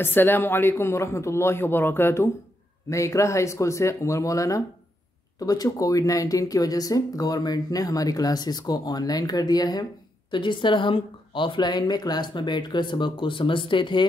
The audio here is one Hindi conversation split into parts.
अस्सलामुअलैकुम वरहमतुल्लाहि वबरकातुहू। मैं इकरा हाई स्कूल से उमर मौलाना। तो बच्चों, कोविड-19 की वजह से गवर्नमेंट ने हमारी क्लासेस को ऑनलाइन कर दिया है। तो जिस तरह हम ऑफलाइन में क्लास में बैठकर सबक को समझते थे,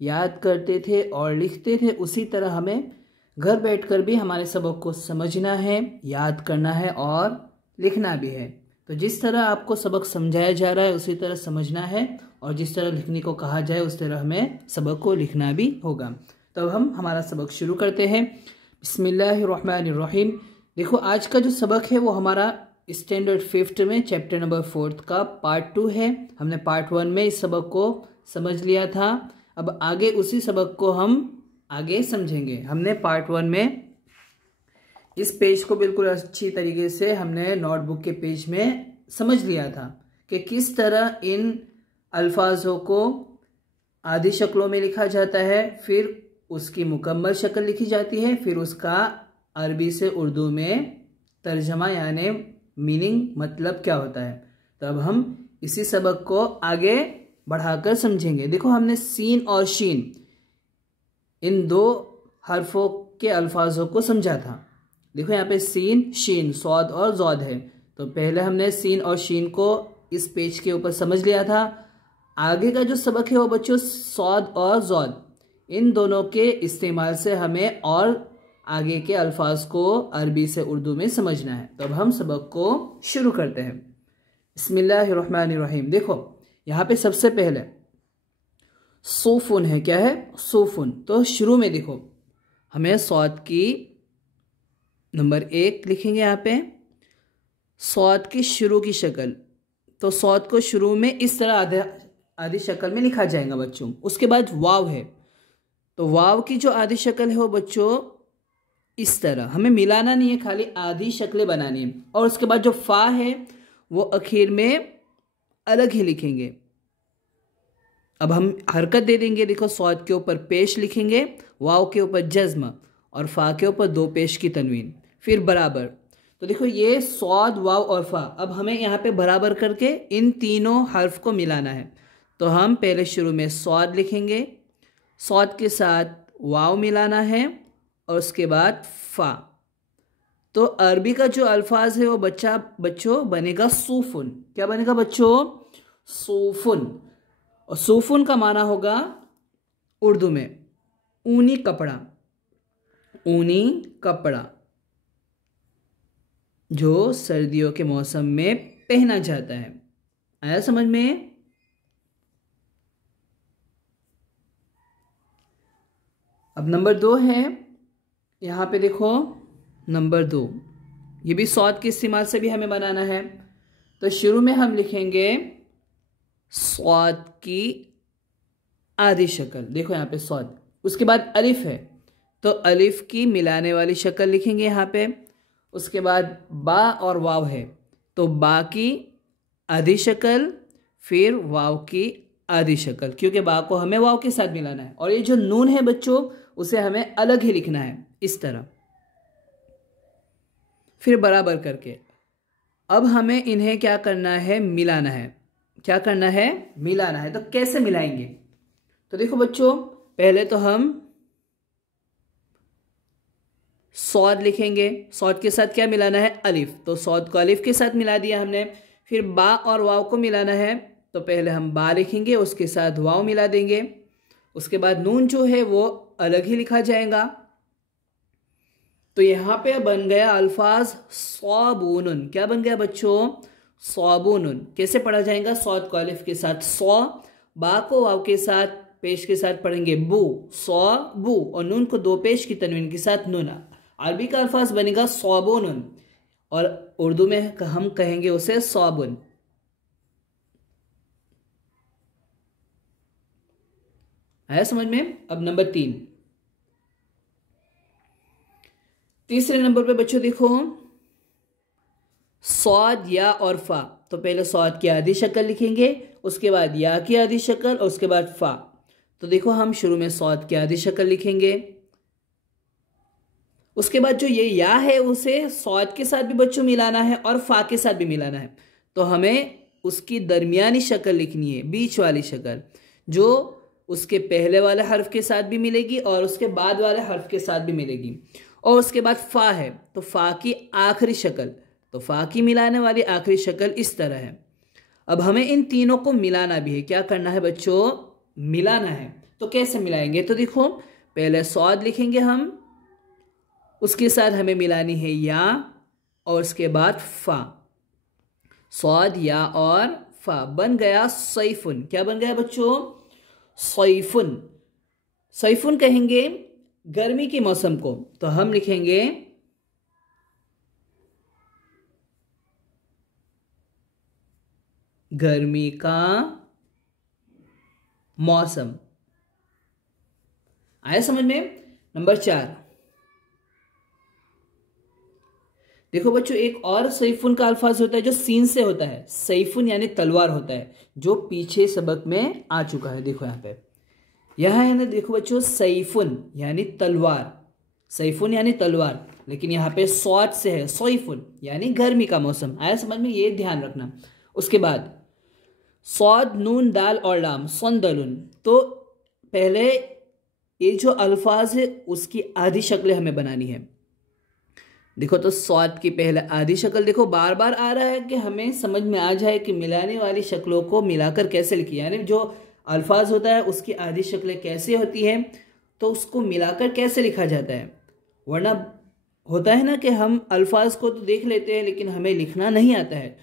याद करते थे और लिखते थे, उसी तरह हमें घर बैठकर भी हमारे सबक को समझना है, याद करना है और लिखना भी है। तो जिस तरह आपको सबक समझाया जा रहा है उसी तरह समझना है, और जिस तरह लिखने को कहा जाए उस तरह हमें सबक को लिखना भी होगा। तो अब हम हमारा सबक शुरू करते हैं। बिस्मिल्लाहिर्रहमानिर्रहीम। देखो, आज का जो सबक है वो हमारा स्टैंडर्ड 5th में चैप्टर नंबर 4 का पार्ट 2 है। हमने पार्ट 1 में इस सबक को समझ लिया था। अब आगे उसी सबक को हम आगे समझेंगे। हमने पार्ट 1 में इस पेज को बिल्कुल अच्छी तरीके से हमने नोटबुक के पेज में समझ लिया था कि किस तरह इन अल्फाजों को आधी शक्लों में लिखा जाता है, फिर उसकी मुकम्मल शक्ल लिखी जाती है, फिर उसका अरबी से उर्दू में तर्जमा यानी मीनिंग, मतलब क्या होता है। तो अब हम इसी सबक को आगे बढ़ाकर समझेंगे। देखो, हमने सीन और शीन इन दो हरफों के अल्फाजों को समझा था। देखो यहाँ पे सीन, शीन, सौद और जौद है। तो पहले हमने सीन और शीन को इस पेज के ऊपर समझ लिया था। आगे का जो सबक है वो बच्चों सौद और जौद, इन दोनों के इस्तेमाल से हमें और आगे के अल्फाज को अरबी से उर्दू में समझना है। तो अब हम सबक को शुरू करते हैं। बिस्मिल्लाहिर्रहमानिर्रहीम। देखो यहाँ पे सबसे पहले सूफुन है। क्या है? सूफुन। तो शुरू में देखो हमें सौद की नंबर 1 लिखेंगे। यहाँ पे सौद की शुरू की शक्ल, तो सौद को शुरू में इस तरह आधी शक्ल में लिखा जाएगा बच्चों। उसके बाद वाव है, तो वाव की जो आधी शक्ल है वो बच्चों इस तरह, हमें मिलाना नहीं है, खाली आधी शक्लें बनानी है। और उसके बाद जो फा है वो आखिर में अलग ही लिखेंगे। अब हम हरकत दे देंगे। देखो, सौद के ऊपर पेश लिखेंगे, वाव के ऊपर जज्म और फा के ऊपर 2 पेश की तनवीन, फिर बराबर। तो देखो ये सौद, वाव और फा। अब हमें यहाँ पे बराबर करके इन तीनों हर्फ को मिलाना है। तो हम पहले शुरू में सौद लिखेंगे, सौद के साथ वाव मिलाना है और उसके बाद फा। तो अरबी का जो अल्फाज है वो बच्चों बनेगा सूफुन। क्या बनेगा बच्चों? सूफुन। और सूफुन का माना होगा उर्दू में ऊनी कपड़ा। ऊनी कपड़ा जो सर्दियों के मौसम में पहना जाता है। आया समझ में? अब नंबर 2 है। यहाँ पे देखो नंबर 2, ये भी सौद के इस्तेमाल से भी हमें बनाना है। तो शुरू में हम लिखेंगे सौद की आधी शक्ल। देखो यहाँ पे सौद, उसके बाद अलिफ है, तो अलिफ की मिलाने वाली शक्ल लिखेंगे यहाँ पे। उसके बाद बा और वाव है, तो बा की आधी शक्ल, फिर वाव की आधी शक्ल, क्योंकि बा को हमें वाव के साथ मिलाना है। और ये जो नून है बच्चों उसे हमें अलग ही लिखना है इस तरह, फिर बराबर करके। अब हमें इन्हें क्या करना है? मिलाना है। क्या करना है? मिलाना है। तो कैसे मिलाएंगे? तो देखो बच्चों, पहले तो हम सौद लिखेंगे, सौद के साथ क्या मिलाना है? अलिफ। तो सौद को अलिफ के साथ मिला दिया हमने। फिर बा और वाव को मिलाना है, तो पहले हम बा लिखेंगे, उसके साथ वाव मिला देंगे। उसके बाद नून जो है वो अलग ही लिखा जाएगा। तो यहाँ पे बन गया अल्फाज सौबूनुन। क्या बन गया बच्चों? सौबूनुन। कैसे पढ़ा जाएगा? सौद को अलिफ के साथ सौ, बा को वाव के साथ पेश के साथ पढ़ेंगे बू, सौ बू, और नून को 2 पेश की तनवीन के साथ नूना। अरबी का अल्फाज बनेगा सौबूनुन, और उर्दू में हम कहेंगे उसे सौबुन। आया समझ में? अब नंबर 3, तीसरे नंबर पे बच्चों देखो सौद, या और फा। तो पहले सौद की आधी शक्ल लिखेंगे, उसके बाद या की आधी शक्ल और उसके बाद फा। तो देखो हम शुरू में सौद की आधी शक्ल लिखेंगे, उसके बाद जो ये या है उसे सौद के साथ भी बच्चों मिलाना है और फा के साथ भी मिलाना है। तो हमें उसकी दरमियानी शक्ल लिखनी है, बीच वाली शक्ल, जो उसके पहले वाले हर्फ के साथ भी मिलेगी और उसके बाद वाले हर्फ के साथ भी मिलेगी। और उसके बाद फा है तो फा की आखिरी शक्ल, तो फा की मिलाने वाली आखिरी शक्ल इस तरह है। अब हमें इन तीनों को मिलाना भी है। क्या करना है बच्चों? मिलाना है। तो कैसे मिलाएंगे? तो देखो, पहले सौद लिखेंगे हम, उसके साथ हमें मिलानी है या, और उसके बाद फा। सौद, या और फा, बन गया सैफुन। क्या बन गया बच्चों? सैफुन। सैफुन कहेंगे गर्मी के मौसम को, तो हम लिखेंगे गर्मी का मौसम। आया समझ में? नंबर 4, देखो बच्चों, एक और सैफुन का अल्फाज होता है जो सीन से होता है। सैफुन यानी तलवार होता है, जो पीछे सबक में आ चुका है। देखो यहाँ पे, यहाँ है ना, देखो बच्चों, सैफुन यानी तलवार, सैफुन यानी तलवार, लेकिन यहाँ पे सौद से है सैफुन यानी गर्मी का मौसम। आया समझ में? ये ध्यान रखना। उसके बाद सौद, नून, दाल और लाम, सौंदलुन। तो पहले ये जो अल्फाज है उसकी आधी शक्लें हमें बनानी है। देखो, तो सौद की पहले आधी शक्ल देखो, बार बार आ रहा है कि हमें समझ में आ जाए कि मिलाने वाली शक्लों को मिलाकर कैसे लिखी, यानी जो अल्फाज होता है उसकी आधी शक्लें कैसे होती हैं, तो उसको मिलाकर कैसे लिखा जाता है। वरना होता है ना कि हम अल्फाज को तो देख लेते हैं लेकिन हमें लिखना नहीं आता है।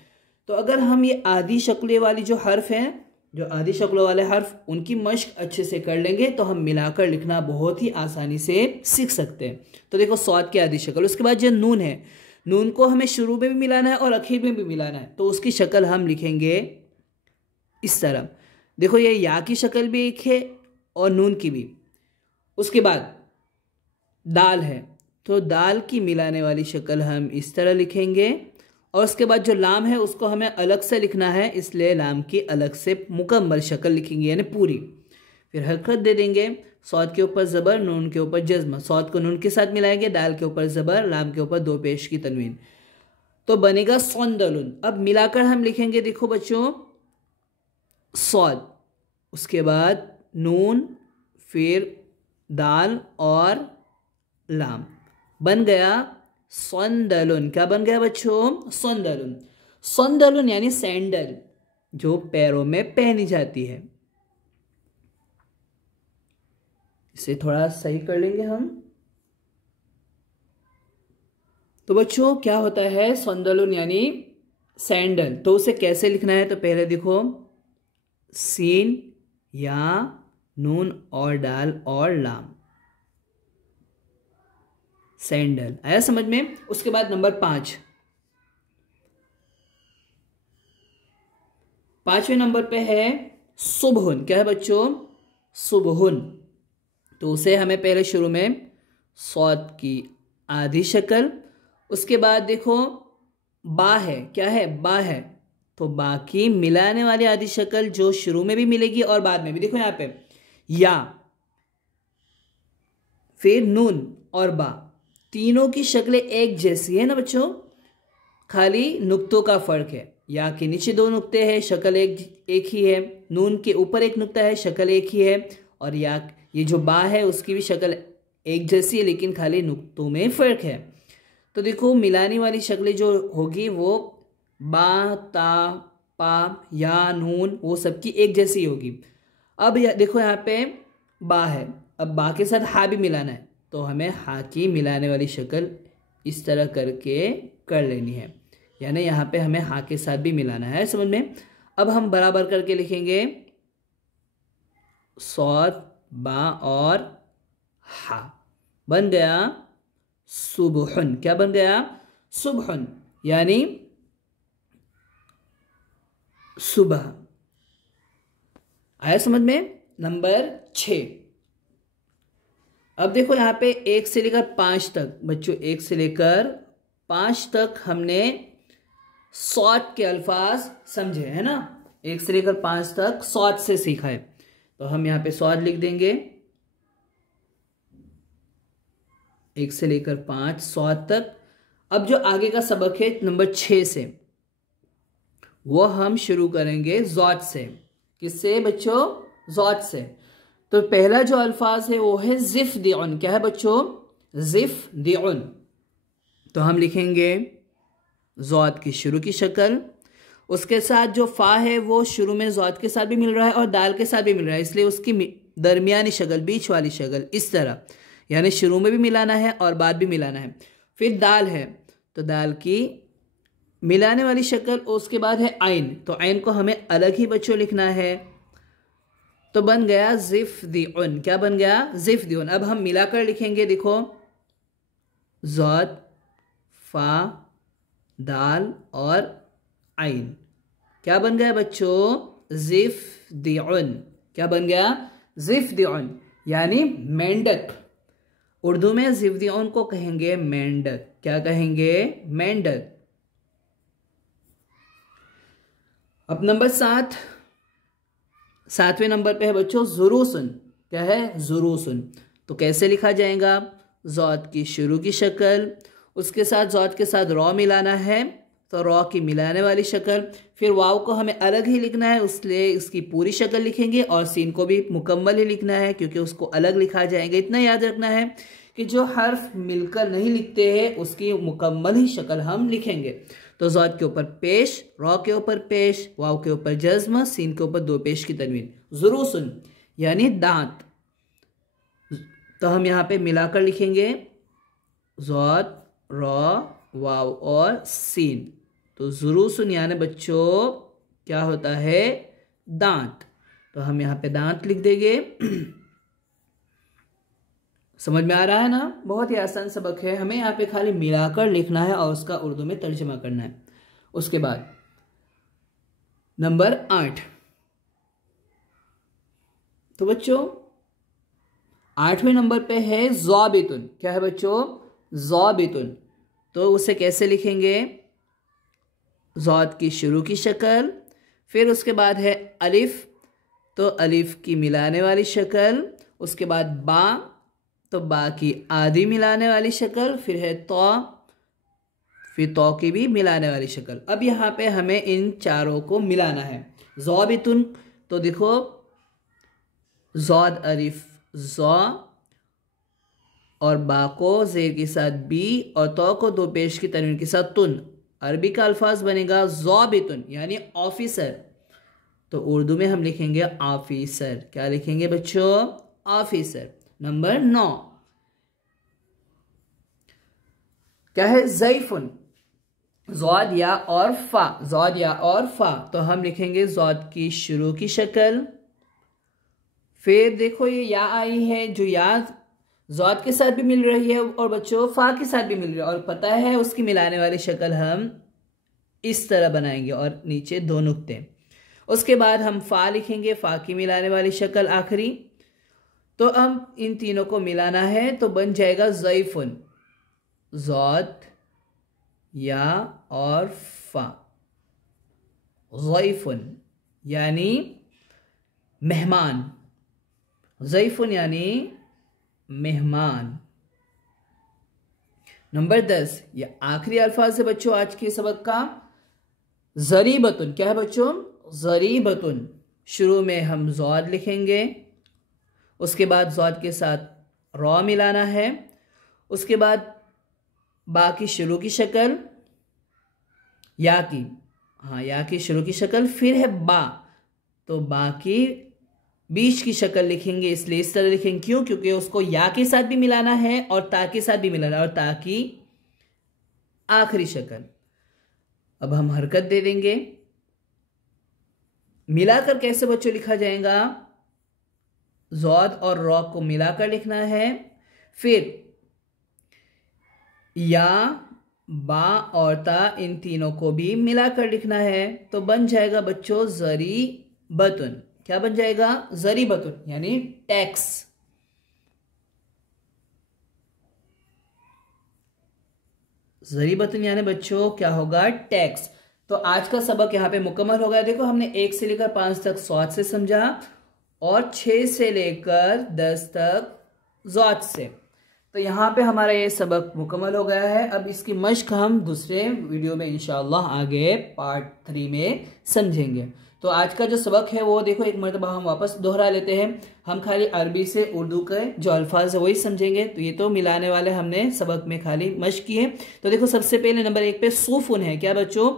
तो अगर हम ये आधी शक्लें वाली जो हर्फ हैं, जो आधी शक्लों वाले हर्फ, उनकी मश्क अच्छे से कर लेंगे तो हम मिलाकर लिखना बहुत ही आसानी से सीख सकते हैं। तो देखो, सौद की आधी शक्ल। उसके बाद जो नून है, नून को हमें शुरू में भी मिलाना है और आखिर में भी मिलाना है, तो उसकी शक्ल हम लिखेंगे इस तरह। देखो, ये या की शक्ल भी एक है और नून की भी। उसके बाद दाल है, तो दाल की मिलाने वाली शक्ल हम इस तरह लिखेंगे। और उसके बाद जो लाम है उसको हमें अलग से लिखना है, इसलिए लाम की अलग से मुकम्मल शक्ल लिखेंगे यानी पूरी। फिर हरकत दे देंगे, सौद के ऊपर ज़बर, नून के ऊपर जज्म, सौद को नून के साथ मिलाएंगे, दाल के ऊपर ज़बर, लाम के ऊपर 2 पेश की तनवीन, तो बनेगा सौंदलुन। अब मिलाकर हम लिखेंगे, देखो बच्चों, सौद, उसके बाद नून, फिर दाल और लाम, बन गया सौंदलुन। क्या बन गया बच्चों? सौंदलुन। सौंदलुन यानी सैंडल, जो पैरों में पहनी जाती है। इसे थोड़ा सही कर लेंगे हम। तो बच्चों, क्या होता है सौंदलुन यानी सैंडल, तो उसे कैसे लिखना है? तो पहले देखो, सीन, या, नून और दाल और लाम, सैंडल। आया समझ में? उसके बाद नंबर 5, 5वें नंबर पे है सुबहुन। क्या है बच्चों? सुबहुन। तो उसे हमें पहले शुरू में सौद की आधी शक्ल, उसके बाद देखो बा है, क्या है? बा है, तो बा की मिलाने वाली आधी शक्ल जो शुरू में भी मिलेगी और बाद में भी। देखो यहाँ पे या, फिर नून और बा, तीनों की शक्लें एक जैसी है ना बच्चों, खाली नुक्तों का फर्क है। या के नीचे 2 नुक्ते हैं, शक्ल एक ही है। नून के ऊपर 1 नुक्ता है, शक्ल एक ही है। और या, ये जो बा है उसकी भी शक्ल एक जैसी है लेकिन खाली नुक्तों में फ़र्क है। तो देखो, मिलाने वाली शक्लें जो होगी वो बा, ता, पा, या, नून, वो सबकी एक जैसी होगी। अब देखो यहाँ पे बा है, अब बा के साथ हा भी मिलाना है, तो हमें हा की मिलाने वाली शक्ल इस तरह करके कर लेनी है, यानी यहाँ पे हमें हा के साथ भी मिलाना है। समझ में? अब हम बराबर करके लिखेंगे सौद, बा और हा, बन गया सुबहुन। क्या बन गया? सुबहुन यानी सुबह। आया समझ में? नंबर 6, अब देखो यहाँ पे 1 से लेकर 5 तक बच्चों, 1 से लेकर 5 तक हमने सौद के अल्फाज समझे है ना। 1 से लेकर 5 तक सौद से सीखा है, तो हम यहाँ पे सौद लिख देंगे। 1 से लेकर 5 सौद तक। अब जो आगे का सबक है नंबर 6 से, वो हम शुरू करेंगे ज़ौद से। किससे बच्चों? ज़ौद से। तो पहला जो अल्फाज है वो है ज़िफ़दिउन। क्या है बच्चों? ज़िफ़दिउन। तो हम लिखेंगे ज़ौद की शुरू की शक्ल, उसके साथ जो फ़ा है वो शुरू में ज़ौद के साथ भी मिल रहा है और दाल के साथ भी मिल रहा है, इसलिए उसकी दरमियानी शक्ल, बीच वाली शक्ल इस तरह, यानी शुरू में भी मिलाना है और बाद भी मिलाना है। फिर दाल है तो दाल की मिलाने वाली शक्ल, उसके बाद है आइन, तो आइन को हमें अलग ही बच्चों लिखना है। तो बन गया ज़िफ़दिउन। क्या बन गया? ज़िफ़दिउन। अब हम मिलाकर लिखेंगे, देखो ज़ौद, फ़ा, दाल और आइन। क्या बन गया बच्चों? ज़िफ़दिउन। क्या बन गया? ज़िफ़दिउन, यानी मेंढक। उर्दू में ज़िफ़दिउन को कहेंगे मेंढक। क्या कहेंगे? मेंढक। अब नंबर 7, 7वें नंबर पे है बच्चों ज़ुरूसुन। क्या है? ज़ुरूसुन। तो कैसे लिखा जाएगा? ज़ौद की शुरू की शक्ल, उसके साथ ज़ौद के साथ रॉ मिलाना है, तो रॉ की मिलाने वाली शक्ल, फिर वाव को हमें अलग ही लिखना है, इसलिए इसकी पूरी शक्ल लिखेंगे, और सीन को भी मुकम्मल ही लिखना है क्योंकि उसको अलग लिखा जाएगा। इतना याद रखना है कि जो हर्फ मिलकर नहीं लिखते हैं उसकी मुकम्मल ही शक्ल हम लिखेंगे। तो ज़ौद के ऊपर पेश, रॉ के ऊपर पेश, वाव के ऊपर जज्म, सीन के ऊपर दो पेश की तनवीन। ज़ुरूसुन यानी दांत। तो हम यहाँ पे मिलाकर लिखेंगे ज़ौद, रॉ, वाव और सीन। तो ज़ुरूसुन यानी बच्चों क्या होता है? दांत। तो हम यहाँ पे दांत लिख देंगे। समझ में आ रहा है ना? बहुत ही आसान सबक है, हमें यहाँ पे खाली मिलाकर लिखना है और उसका उर्दू में तर्जुमा करना है। उसके बाद नंबर 8। तो बच्चों 8वें नंबर पे है ज़ाबितुन। क्या है बच्चों? ज़ाबितुन। तो उसे कैसे लिखेंगे? ज़ौद की शुरू की शक्ल, फिर उसके बाद है अलिफ, तो अलिफ की मिलाने वाली शक्ल, उसके बाद बा, तो बा की आधी मिलाने वाली शक्ल, फिर है तौ, फिर तौ की भी मिलाने वाली शक्ल। अब यहाँ पे हमें इन चारों को मिलाना है। ज़ाबितुन, तो देखो ज़ौद अलिफ ज़ौ, और बा को ज़ेर के साथ बी, और तौ को दो पेश की तनवीन के साथ तुन। अरबी का अल्फाज बनेगा ज़ाबितुन यानी ऑफिसर। तो उर्दू में हम लिखेंगे ऑफिसर। क्या लिखेंगे बच्चों? ऑफिसर। नंबर 9 क्या है? ज़ैफ़ुन। ज़ौद या और फ़ा, ज़ौद या और फ़ा। तो हम लिखेंगे ज़ौद की शुरू की शक्ल, फिर देखो ये या आई है, जो या ज़ौद के साथ भी मिल रही है और बच्चों फ़ा के साथ भी मिल रही है, और पता है उसकी मिलाने वाली शक्ल हम इस तरह बनाएंगे और नीचे दो नुक्ते। उसके बाद हम फ़ा लिखेंगे, फ़ा की मिलाने वाली शक्ल आखिरी। तो अब इन तीनों को मिलाना है, तो बन जाएगा ज़ैफ़ुन। ज़ौद या और फ़ा, ज़ैफ़ुन यानी मेहमान। ज़ैफ़ुन यानी मेहमान। नंबर 10, ये आखिरी अल्फाज है बच्चों आज के सबक का, ज़रीबतुन। क्या है बच्चों? ज़रीबतुन। शुरू में हम ज़ौद लिखेंगे, उसके बाद ज़ौद के साथ रॉ मिलाना है, उसके बाद बा की शुरू की शक्ल, या की, हाँ या की शुरू की शक्ल, फिर है बा, तो बा की बीच की शक्ल लिखेंगे, इसलिए इस तरह लिखेंगे। क्यों? क्योंकि उसको या के साथ भी मिलाना है और ता के साथ भी मिलाना है, और ता की आखिरी शक्ल। अब हम हरकत दे देंगे। मिलाकर कैसे बच्चों लिखा जाएगा? ज़ौद और रॉ को मिलाकर लिखना है, फिर या, बा और ता इन तीनों को भी मिलाकर लिखना है, तो बन जाएगा बच्चों ज़रीबतुन। क्या बन जाएगा? ज़रीबतुन यानी टैक्स। ज़रीबतुन यानी बच्चों क्या होगा? टैक्स। तो आज का सबक यहाँ पे मुकम्मल हो गया। देखो हमने 1 से लेकर 5 तक सौद से समझा और 6 से लेकर 10 तक ज़ौद से। तो यहाँ पे हमारा ये सबक मुकम्मल हो गया है। अब इसकी मश्क हम दूसरे वीडियो में इंशाअल्लाह आगे पार्ट 3 में समझेंगे। तो आज का जो सबक है वो देखो एक मरतबा हम वापस दोहरा लेते हैं। हम खाली अरबी से उर्दू के जो अल्फाज है वही समझेंगे। तो ये तो मिलाने वाले हमने सबक में खाली मश्क की है। तो देखो सबसे पहले नंबर 1 पे सूफुन है। क्या बच्चों?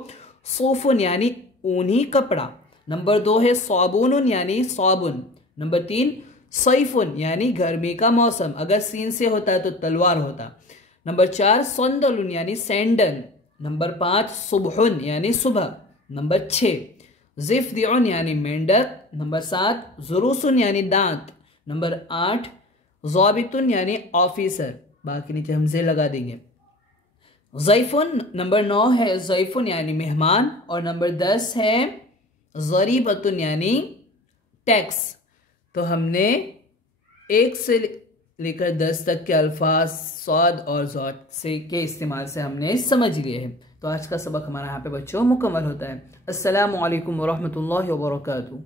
सूफुन यानी ऊनी कपड़ा। नंबर 2 है साबुन यानी साबुन। नंबर 3 सैफुन यानी गर्मी का मौसम, अगर सीन से होता है तो तलवार होता। नंबर 4 संदलुन यानी सैंडल। नंबर 5 सुबहुन यानी सुबह। नंबर 6 जिफ्दिउन यानी मेंढक। नंबर 7 जुरूसुन यानी दांत। नंबर 8 ज़ाबितुन यानी ऑफिसर, बाकी नीचे हमसे लगा देंगे। ज़ैफुन नंबर 9 है ज़ैफुन यानी मेहमान। और नंबर 10 है ज़रीबतुन यानी टैक्स। तो हमने 1 से लेकर 10 तक के अल्फाज स्वाद और ज़ौत से के इस्तेमाल से हमने समझ लिए हैं। तो आज का सबक हमारा यहाँ पे बच्चों मुकम्मल होता है। अस्सलामु अलैकुम वरहमतुल्लाहि वबरकातुहू।